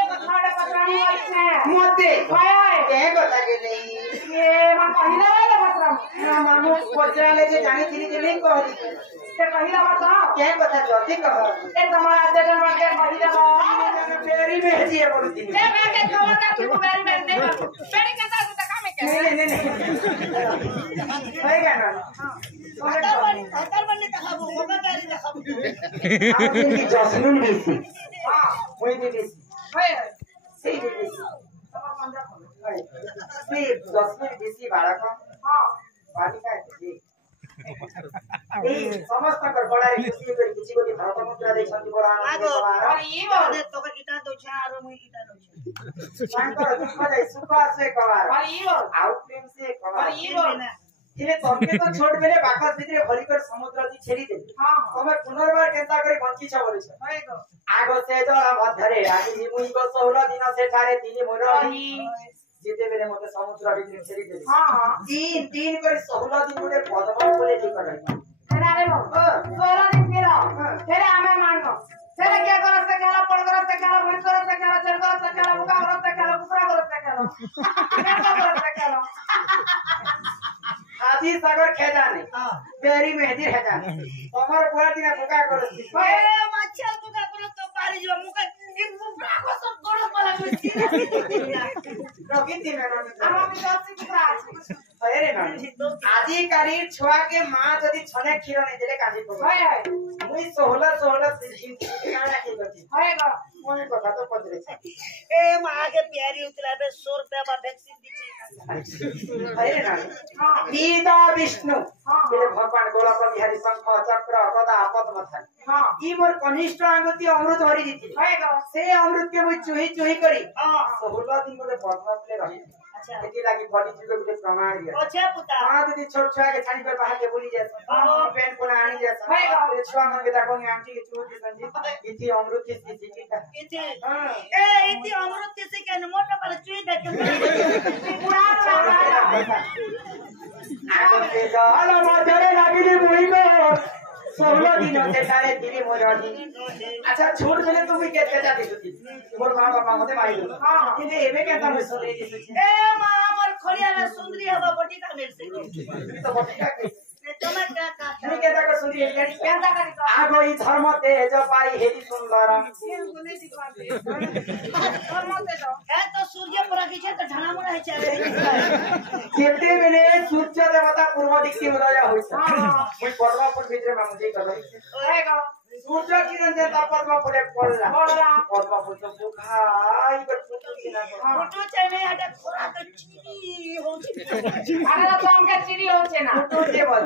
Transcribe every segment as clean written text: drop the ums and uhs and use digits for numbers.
एक खाड़े पत्रानी वाले मोते हाय के बता के नहीं ये मन पहिला वाला पत्रम ना मानो पत्राले जे जानी थी जे नहीं कहली ते पहिला बता के बता जल्दी कह ए तुम्हारा जगह में के पहिला मेरी बेटी है बोलती ले मैं के कवर का तू मेरी मेरी नहीं पेड़ी के साथ तो काम है क्या नहीं होएगा ना हतर बनने दिखाबो मगा गाड़ी दिखाबो आप इनकी जस्मिन बेसी हां वही भी बेसी हाय सही भी बेसी सी जस्मिन बेसी भाड़ा का हां पानी का है এই সমস্ত গড়াই খুশি করে কিছু কোটি ভারত মুদ্রা দেই শান্তি বড় আনন্দ और ये बोल তোকে কিটা দোছে আর মুই কিটা দোছে শান্তর দুঃখ যাই সুখ আছে কবার और ये बोल আউট প্রেম সে কবার और ये बोल ইলে তমকে তো ছোট বেলে বাকাস ভিতরে হরিকর সমুদ্র দি ছেড়ি দে हां তুমি পুনর্বার কেনতা করে বঞ্চিছ বলিছ हाय गो আগ সে জল মধ্যরে রাখি মুই গো 16 দিন সেটারে তিনি মোর যেতে বেলে মতে সমুদ্র ভিতরে ছেড়ি দে हां हां তিন তিন করে 16 দিন গুড়ে পদ্ম বলে লিখা রই अरे बोल 16 दिन केला तेरे हमें माननो तेरे क्या करत से केला पड़ करत से केला भूल करत से केला चल करत से केला बुका करत से केला बुकरा करत से केला क्या करत से केला हाथी सागर खेजाने बेरी मेहदी खेजाने তোমার বড় দিনা বোকা করছি এ মাছা তোকা করে তো পারি যাব মুকে এক বুকরা কো সব গড় পালা কইছি রকি দিন না আমার বিশ্বসী বুকরা আছে আরে না আজি কালি ছুয়াকে মা যদি ছনে ক্ষীর নাই দিলে কাজি পড়বে हाय हाय মুই 16 দিন কানা কি করছি हाय गो মনে কথা তো পড়ছে এ মাকে প্যারি উতলা বে 100 रुपया বা ভ্যাকসিন দিছে আরে না গীতা বিষ্ণু বলে ভগবান গোলাপ বিহারী শঙ্খ চক্র গদা পদ্ম থাক हां ই মোর কনিষ্ঠ আঙ্গুতি অমৃত হরি দিতি हाय गो সেই অমৃতকে মুই চুহি চুহি করি हां 16 দিন বলে পদ্ম ফুলে রহি আচ্ছা এটি লাগি বডি যুগে গুটে প্রমাণ দিয়া ওছে পুতা মা যদি ছোট ছুয়া के छानी पर बाहर के बोली जाए पेन कोना आनी जाए हाय गो ये छुआ मन के देखो आंटी के चूड़ी संजीत इति अमृत की स्थिति की ইতি हां এ ইতি অমৃত সে কেন মোটা পারে চুই দেখে पूरा चला आगो से जल मधुरे लागिली मुई को 16 दिन से सारे दिली मोर अधी अच्छा छोट बेले तुम के जाती थी मोर मां बाबा मते मारी दो हां किने एबे के तम सोले दिस এ মা আমার খড়িয়ালা সুন্দরী হবা বটি কা মেলছে तो बटी का তোমার কা কা তুমি के तक सुनी एली क्या करी तो आगो ई धर्म तेज पाई हेरी सुंदर ये बोले दी बात और मत दे दो এ তো সূর্য পরা গিছে তো ঢানা মনে হইছে केते बेले सूर्य देवता पूर्व दिक की उदय होइछ मुई पर्वपुर भितरे मामुजे करई हाय गो सूर्य किरण देता पर्वपुरे पड़ला बोलला पर्वपुर तो बुखाई पर पुतु किना ফটো চাই নাই এটা খোরা তো চিনি হচ্ছে अरे तो हमके चिड़ी होছে না पुतु जे बल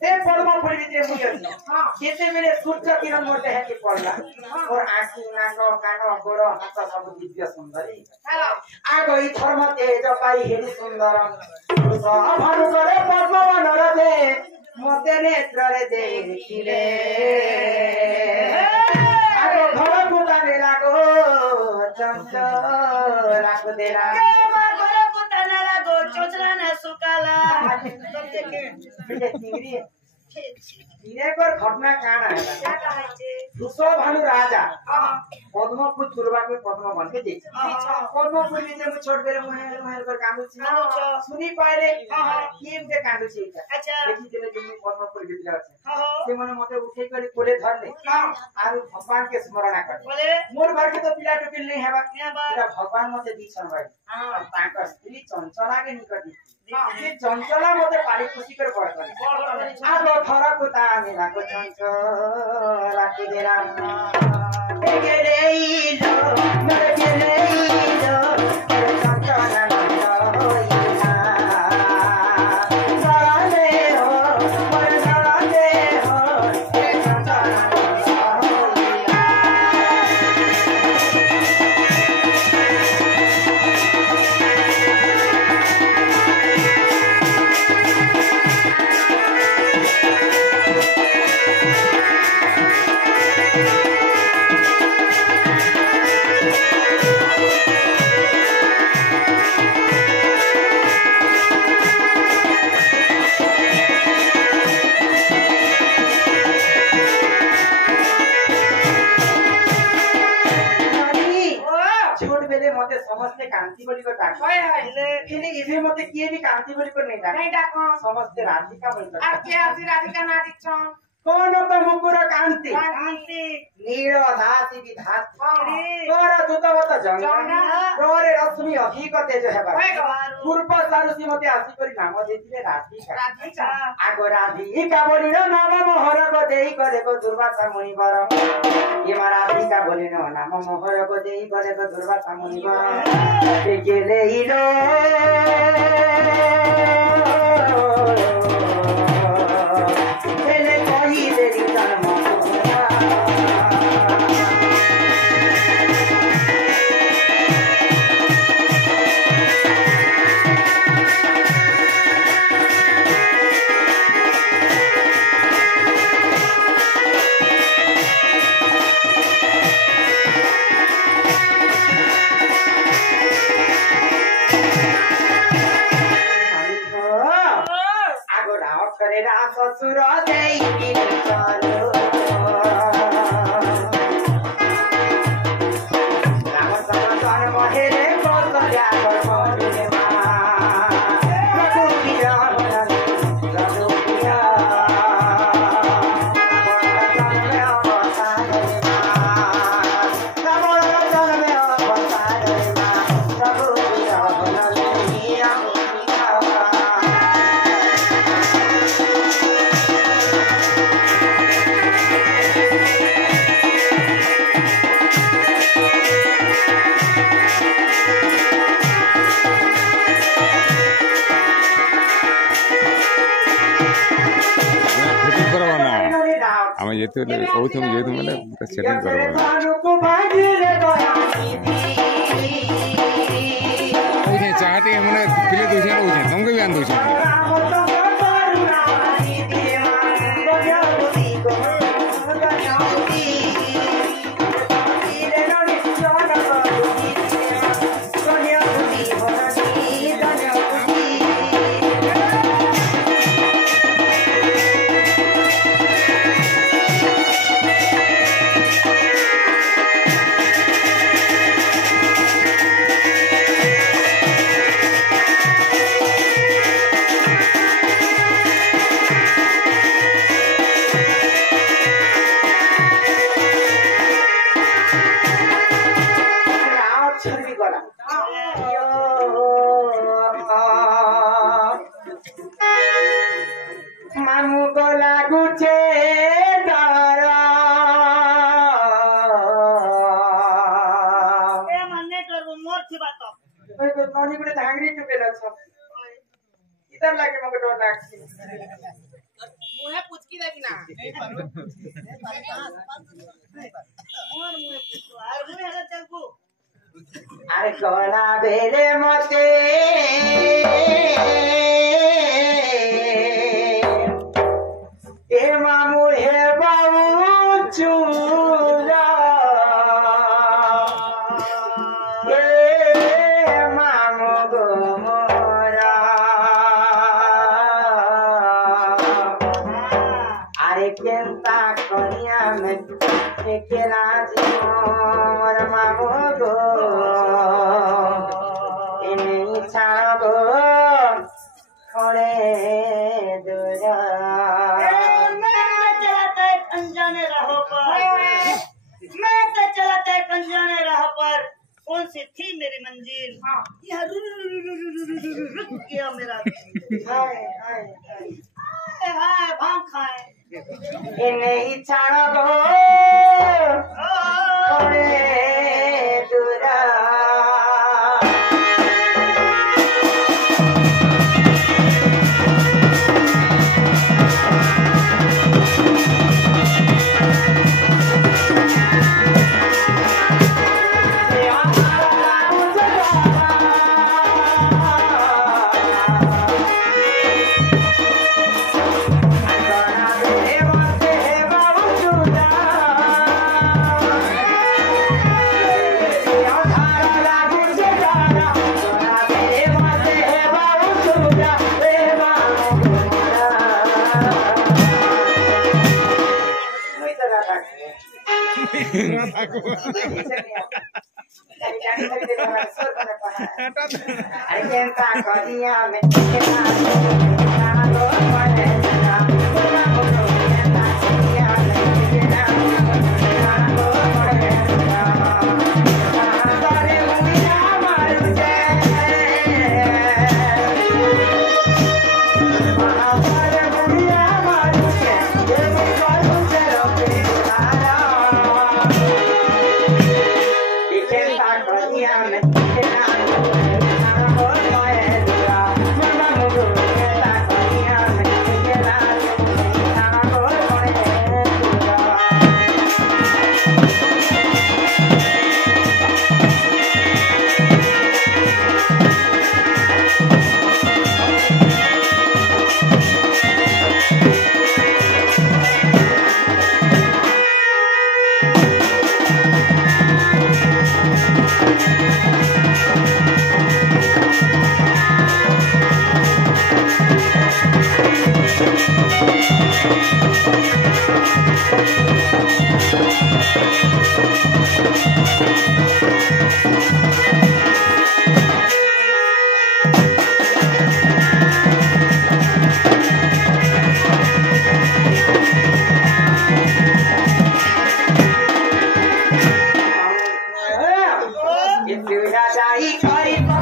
से पर्वपुर भितरे मुई अछि हां केते बेले सूर्य किरण मोटे हेती पड़ला और आंखी नाक कान गोड़ हाथ सब दिव्य सुंदरी हेलो आगो ई धर्म तेज पाई हेरी सुंदर भानु करे पद्मवन रदे मते नेत्र रे देखिले आगो घर पुताने लागो चंचल लागो देला মা ঘরে পুতানা লাগো চোচরা না সুকালা তোকে কে चिंगरी इने पर घटना कान आया क्या कहছে दुसो भानु राजा पद्मपुर दुर्गा के पद्म बन के देख पद्मपुर में जब छोड़ बेरे महल महल कर कांदू छी सुनी पाइले टीम के कांदू छी अच्छा देखि देले जे मैं पद्मपुर भितर अछि हां से मने मते उठे करी कोले धर ले आरु भगवान के स्मरण कर बोले मोर घर के तो पिला टुपिल नहीं हेबा क्या बात पूरा भगवान मते दीछन भाई हां ताका स्त्री चंचला के निकट से चंचला मते पारी खुशी कर पड़ आगो घर को ताने लागो चंचला के देरा गेलेइलो मरे गेलेइलो चंचला ना होइना सराले हो मरे सराले हो चंचला ना होइना छोट बेले मते समस्ते कांति बोली को डाक होय होय किने इबे मते किए भी कांति बोली को नहीं डाक नहीं डाको समस्ते राधिका बोली को আর কে আসি রাধিকা না দিচ্ছ कौन तो मुकुर कांति कांति नील दासी विधात अरे तोर दूतवत जंग जंग। तोरे रश्मि अधिक तेज हेबा होय गो पूर्व सारुसी मते आसी करी नाम देथिले राधिका রাধিকা आगो राधिका बोलिन नाम मोहर को देई करे को दुर्वासा मुनिवर ये मा राधिका बोलिन नाम मोहर को देई करे को दुर्वासा मुनिवर गेले इलो गेले कोई देरी जन्म आगो राव करे रा ससुर देई बिन चलो राम समाचार महेरे कोस जागर महेरे मा रघुवीर रघुवीर सेटिंग करवा ना आम ये मैंने सेटिंग करवा चाहते मैंने पिले दूसरे तुमको भी आन दूसरे मामू को लागू छे तारा ए मन्ने करबो मोर थी बात ओए तो नोनी बड़े धांगरी टुके लछ इधर लागे मके डर लागसी মুহে পুচকি দেখি না मोर मुए पुछो आर मुए हला चलबो अरे कोना बेले मते ए मामू हे बाबू चूला ए मामू गो मोरा अरे केंता कनिया में केला जी मोर मामू गो इने छागो खड़े दूरा अनजाने राहों पर मैं तो चलाता है अनजाने राह पर कौन सी थी मेरी मंजिल यह रुक गया मेरा हाय हाय हाय भांग खाए इने छागो खड़े दूरा गाड़ी खरीद दे वाला सर करे पहा अरे केंता करिया में केना ना तो पड़े ना पूरा बोलो केंता करिया में केना ना तो पड़े ना तारे मुनिया मारू जे तारे मुनिया मारू जे ये करू से रोके तारा केंता करिया में केना ना तो पड़े ना मामा मुझे केंता करिया में केना ना तो पड़े ना If you had a